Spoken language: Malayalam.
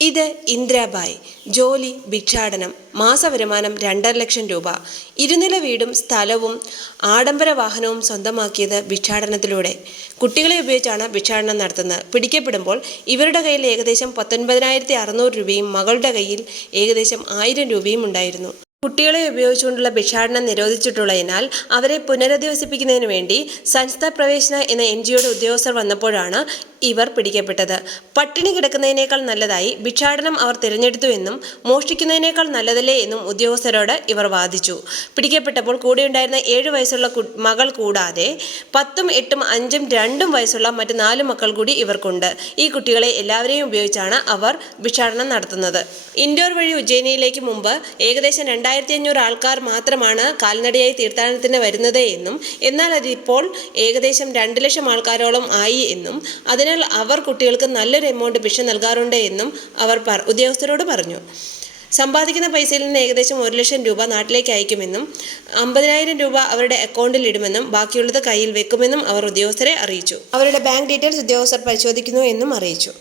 ഇത് ഇന്ദിരാബായ്. ജോലി ഭിക്ഷാടനം മാസവരുമാനം രണ്ടര ലക്ഷം രൂപ. ഇരുനില വീടും സ്ഥലവും ആഡംബര വാഹനവും സ്വന്തമാക്കിയത് ഭിക്ഷാടനത്തിലൂടെ. കുട്ടികളെ ഉപയോഗിച്ചാണ് ഭിക്ഷാടനം നടത്തുന്നത്. പിടിക്കപ്പെടുമ്പോൾ ഇവരുടെ കയ്യിൽ ഏകദേശം പത്തൊൻപതിനായിരത്തി അറുന്നൂറ് രൂപയും മകളുടെ കയ്യിൽ ഏകദേശം ആയിരം രൂപയും ഉണ്ടായിരുന്നു. കുട്ടികളെ ഉപയോഗിച്ചുകൊണ്ടുള്ള ഭിക്ഷാടനം നിരോധിച്ചിട്ടുള്ളതിനാൽ അവരെ പുനരധിവസിപ്പിക്കുന്നതിന് വേണ്ടി സംസ്ഥാന പ്രവേശന എന്ന എൻ ജിഒയുടെ ഉദ്യോഗസ്ഥർ വന്നപ്പോഴാണ് ഇവർ പിടിക്കപ്പെട്ടത്. പട്ടിണി കിടക്കുന്നതിനേക്കാൾ നല്ലതായി ഭിക്ഷാടനം അവർ തിരഞ്ഞെടുത്തു എന്നും മോഷ്ടിക്കുന്നതിനേക്കാൾ നല്ലതല്ലേ എന്നും ഉദ്യോഗസ്ഥരോട് ഇവർ വാദിച്ചു. പിടിക്കപ്പെട്ടപ്പോൾ കൂടെയുണ്ടായിരുന്ന ഏഴു വയസ്സുള്ള മകൾ കൂടാതെ പത്തും എട്ടും അഞ്ചും രണ്ടും വയസ്സുള്ള മറ്റ് നാല് മക്കൾ കൂടി ഇവർക്കുണ്ട്. ഈ കുട്ടികളെ എല്ലാവരെയും ഉപയോഗിച്ചാണ് അവർ ഭിക്ഷാടനം നടത്തുന്നത്. ഇൻഡോർ വഴി ഉജ്ജയിനിയിലേക്ക് മുമ്പ് ഏകദേശം രണ്ടായിരത്തി അഞ്ഞൂറ് ആൾക്കാർ മാത്രമാണ് കാൽനടയായി തീർത്ഥാടനത്തിന് വരുന്നത് എന്നും എന്നാൽ അതിപ്പോൾ ഏകദേശം രണ്ട് ലക്ഷം ആൾക്കാരോളം ആയി എന്നും അതിനാൽ അവർ കുട്ടികൾക്ക് നല്ലൊരു എമൗണ്ട് ഭിക്ഷ നൽകാറുണ്ട് എന്നും അവർ ഉദ്യോഗസ്ഥരോട് പറഞ്ഞു. സമ്പാദിക്കുന്ന പൈസയിൽ നിന്ന് ഏകദേശം ഒരു ലക്ഷം രൂപ നാട്ടിലേക്ക് അയക്കുമെന്നും അമ്പതിനായിരം രൂപ അവരുടെ അക്കൗണ്ടിൽ ഇടുമെന്നും ബാക്കിയുള്ളത് കയ്യിൽ വെക്കുമെന്നും അവർ ഉദ്യോഗസ്ഥരെ അറിയിച്ചു. അവരുടെ ബാങ്ക് ഡീറ്റെയിൽസ് ഉദ്യോഗസ്ഥർ പരിശോധിക്കുന്നു എന്നും അറിയിച്ചു.